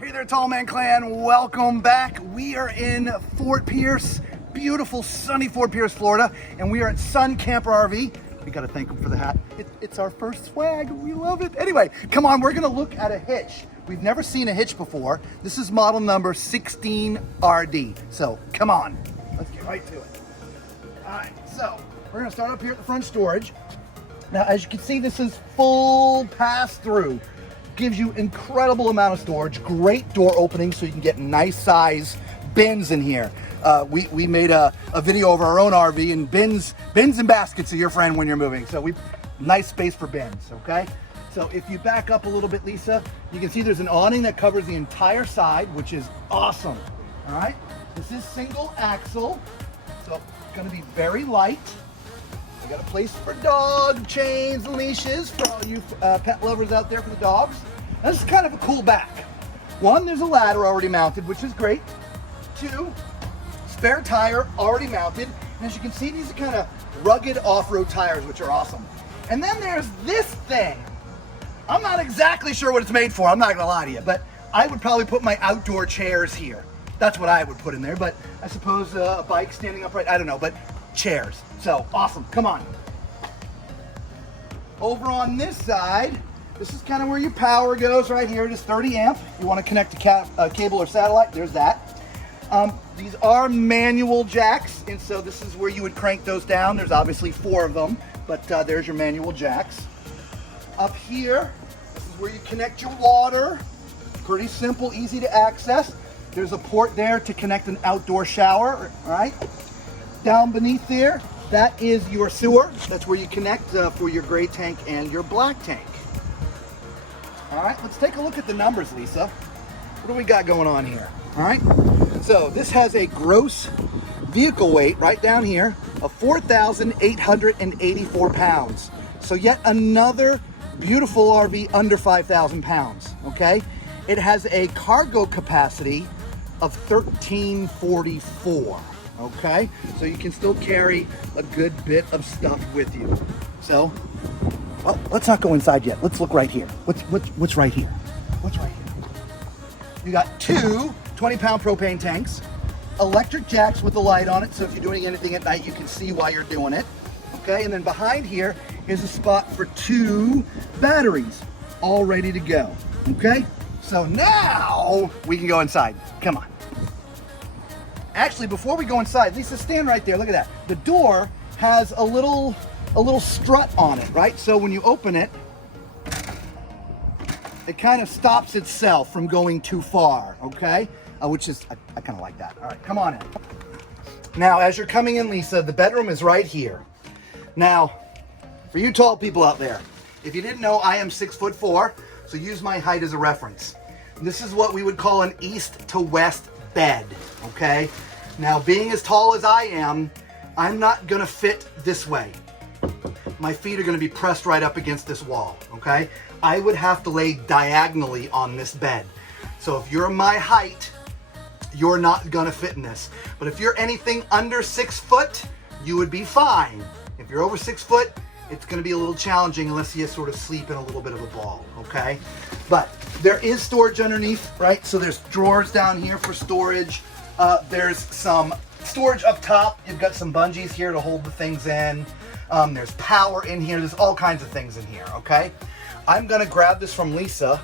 Hey there, Tall Man Clan. Welcome back. We are in Fort Pierce, beautiful sunny Fort Pierce, Florida, and we are at Sun Camper RV. We got to thank them for the hat. It's our first swag. We love it. Anyway, come on. We're going to look at a Hitch. We've never seen a Hitch before. This is model number 16RD. So come on. Let's get right to it. All right. So we're going to start up here at the front storage. Now, as you can see, this is full pass-through. Gives you incredible amount of storage, great door opening so you can get nice size bins in here. We made a video of our own RV, and bins and baskets are your friend when you're moving. So nice space for bins, okay? So if you back up a little bit, Lisa, you can see there's an awning that covers the entire side, which is awesome, all right? This is single axle, so it's gonna be very light. We got a place for dog chains and leashes for all you pet lovers out there for the dogs. This is kind of a cool back. One, there's a ladder already mounted, which is great. Two, spare tire already mounted. And as you can see, these are kind of rugged off-road tires, which are awesome. And then there's this thing. I'm not exactly sure what it's made for, I'm not gonna lie to you, but I would probably put my outdoor chairs here. That's what I would put in there, but I suppose a bike standing upright, I don't know, but chairs. So awesome, come on. Over on this side, this is kind of where your power goes right here. It is 30 amp. You want to connect a cable or satellite, there's that. These are manual jacks, and so this is where you would crank those down. There's obviously 4 of them, but there's your manual jacks. Up here, this is where you connect your water. Pretty simple, easy to access. There's a port there to connect an outdoor shower, all right? Down beneath there, that is your sewer. That's where you connect for your gray tank and your black tank. All right, let's take a look at the numbers, Lisa. What do we got going on here? All right, so this has a gross vehicle weight right down here of 4,884 pounds. So yet another beautiful RV under 5,000 pounds, okay? It has a cargo capacity of 1,344. Okay, so you can still carry a good bit of stuff with you. So, well, let's not go inside yet. Let's look right here. What's right here? What's right here? You got 2 20-pound propane tanks, electric jacks with a light on it, so if you're doing anything at night, you can see why you're doing it. Okay, and then behind here is a spot for 2 batteries, all ready to go. Okay, so now we can go inside. Come on. Actually, before we go inside, Lisa, stand right there. Look at that. The door has a little strut on it, right? So when you open it, it kind of stops itself from going too far, okay? Which is, I kind of like that. All right, come on in. Now, as you're coming in, Lisa, the bedroom is right here. Now, for you tall people out there, if you didn't know, I am 6'4", so use my height as a reference. This is what we would call an east to west bed, okay? Now, being as tall as I am, I'm not gonna fit this way. My feet are gonna be pressed right up against this wall, okay? I would have to lay diagonally on this bed. So if you're my height, you're not gonna fit in this. But if you're anything under 6 foot, you would be fine. If you're over 6 foot, it's gonna be a little challenging unless you sort of sleep in a little bit of a ball, okay? But there is storage underneath, right? So there's drawers down here for storage. There's some storage up top. You've got some bungees here to hold the things in. There's power in here. There's all kinds of things in here, okay? I'm gonna grab this from Lisa.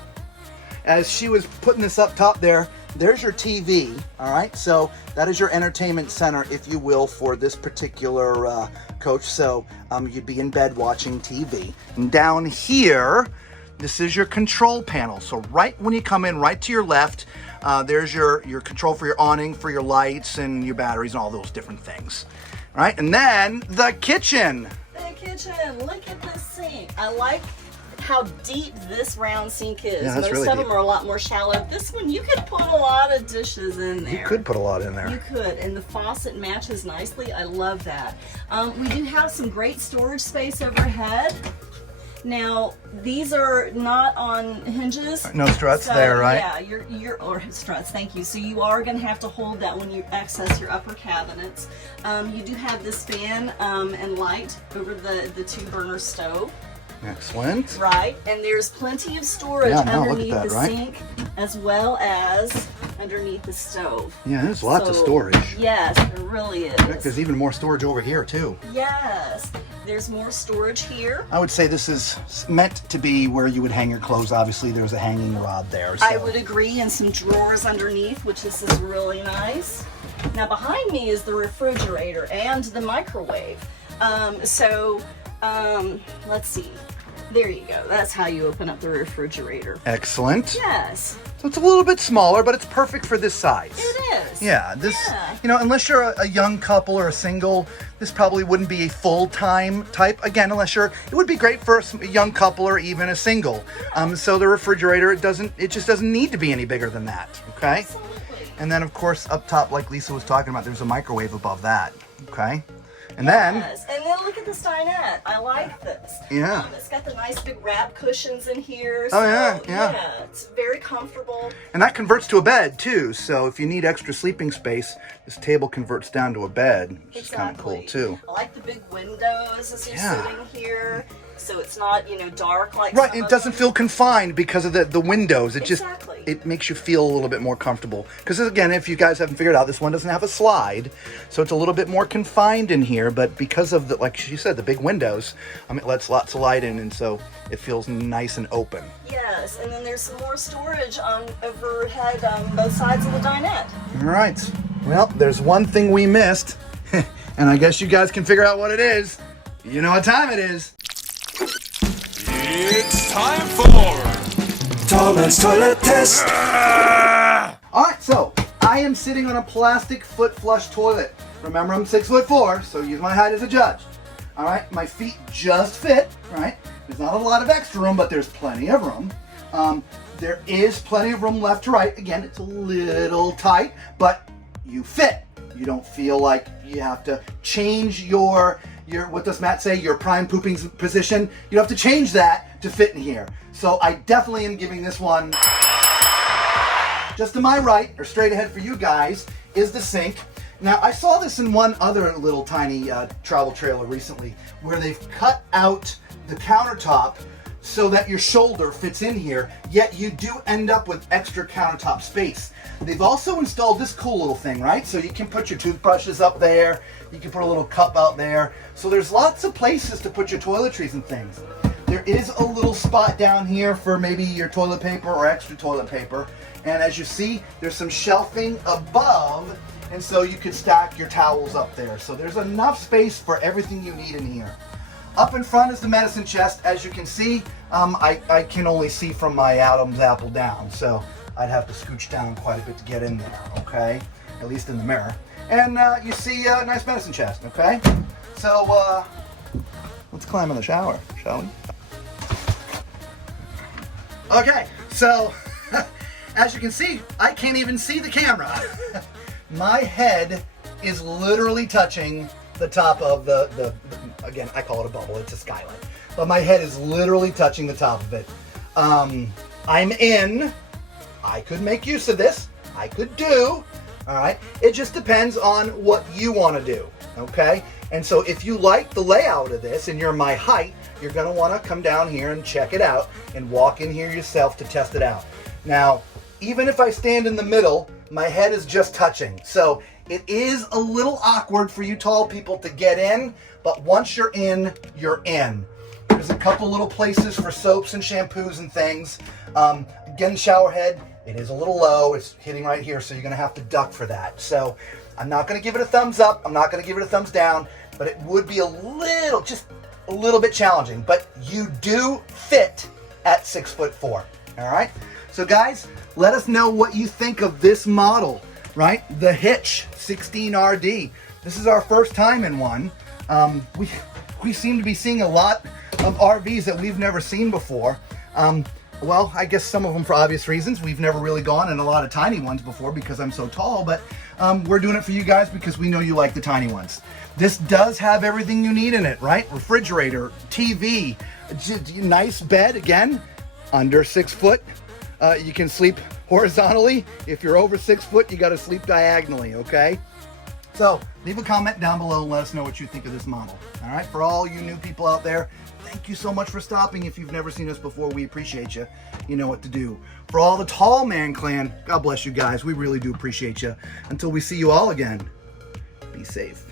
As she was putting this up top there, there's your TV, all right? So that is your entertainment center, if you will, for this particular coach. So you'd be in bed watching TV. And down here, this is your control panel. So right when you come in, right to your left, there's your control for your awning, for your lights and your batteries and all those different things. All right, and then the kitchen. The kitchen, look at this sink. I like how deep this round sink is. Yeah, that's Most really of deep. them are a lot more shallow. This one, you could put a lot of dishes in there. You could put a lot in there. You could, and the faucet matches nicely. I love that. We do have some great storage space overhead. Now, these are not on hinges. No struts there, right? Yeah, or struts, thank you. So you are going to have to hold that when you access your upper cabinets. You do have this fan and light over the 2-burner stove. Excellent. Right, and there's plenty of storage underneath the sink. as well as underneath the stove. Yeah, there's lots of storage. Yes, there really is. In fact, there's even more storage over here too. Yes, there's more storage here. I would say this is meant to be where you would hang your clothes. Obviously, there's a hanging rod there. So. I would agree, and some drawers underneath, which is really nice. Now behind me is the refrigerator and the microwave. Let's see. There you go. That's how you open up the refrigerator. Excellent. Yes. So it's a little bit smaller, but it's perfect for this size. It is. Yeah, you know, unless you're a young couple or a single, this probably wouldn't be a full-time type. Again, it would be great for a young couple or even a single. So the refrigerator, it just doesn't need to be any bigger than that, okay? Absolutely. And then, of course, up top, like Lisa was talking about, there's a microwave above that, okay? And then... Yes, and then look at this dinette. I like this. Yeah. It's got the nice big wrap cushions in here. Oh, yeah. Yeah, it's very comfortable. And that converts to a bed, too. So if you need extra sleeping space, this table converts down to a bed, which is kind of cool, too. I like the big windows as you're sitting here. So it's not, dark like Right, it doesn't feel confined because of the windows. It Exactly. it makes you feel a little bit more comfortable. Because again, if you guys haven't figured out, this one doesn't have a slide, so it's a little bit more confined in here. But because of like she said, the big windows, it lets lots of light in, and so it feels nice and open. Yes, and then there's some more storage overhead on both sides of the dinette. All right. Well, there's one thing we missed, and I guess you guys can figure out what it is. You know what time it is. It's time for Tom's Toilet Test. All right, so I am sitting on a plastic foot flush toilet. Remember, I'm 6'4", so use my height as a judge. All right, my feet just fit, right? There's not a lot of extra room, but there's plenty of room. There is plenty of room left to right. Again, it's a little tight, but you fit. You don't feel like you have to change your what does Matt say, your prime pooping position. You don't have to change that to fit in here. So I definitely am giving this one. Just to my right, or straight ahead for you guys, is the sink. Now, I saw this in one other little tiny travel trailer recently, where they've cut out the countertop so that your shoulder fits in here, yet you do end up with extra countertop space. They've also installed this cool little thing, right? So you can put your toothbrushes up there, you can put a little cup out there. So there's lots of places to put your toiletries and things. There is a little spot down here for maybe your toilet paper or extra toilet paper. And as you see, there's some shelving above, and so you could stack your towels up there. So there's enough space for everything you need in here. Up in front is the medicine chest. As you can see, I can only see from my Adam's apple down, so I'd have to scooch down quite a bit to get in there, okay? At least in the mirror. And you see a nice medicine chest, okay? So let's climb in the shower, shall we? Okay, so as you can see, I can't even see the camera. My head is literally touching the top of the again, I call it a bubble, it's a skylight. But my head is literally touching the top of it. I'm in. I could make use of this. I could do. All right. It just depends on what you want to do. Okay. And so if you like the layout of this and you're my height, you're going to want to come down here and check it out and walk in here yourself to test it out. Now, even if I stand in the middle, my head is just touching. So it is a little awkward for you tall people to get in, but once you're in, you're in. There's a couple little places for soaps and shampoos and things. Again, the shower head, it is a little low. It's hitting right here, so you're going to have to duck for that. So I'm not going to give it a thumbs up. I'm not going to give it a thumbs down, but it would be just a little bit challenging. But you do fit at 6'4". All right? So guys, let us know what you think of this model, right? The Hitch 16RD. This is our first time in one. We seem to be seeing a lot of RVs that we've never seen before. Well, I guess some of them for obvious reasons. We've never really gone in a lot of tiny ones before because I'm so tall, but we're doing it for you guys because we know you like the tiny ones. This does have everything you need in it, right? Refrigerator, TV, nice bed, again, under 6 foot. You can sleep horizontally. If you're over 6 foot, you got to sleep diagonally, okay? So leave a comment down below and let us know what you think of this model. All right, for all you new people out there, thank you so much for stopping. If you've never seen us before, we appreciate you. You know what to do. For all the Tall Man Clan, God bless you guys. We really do appreciate you. Until we see you all again, be safe.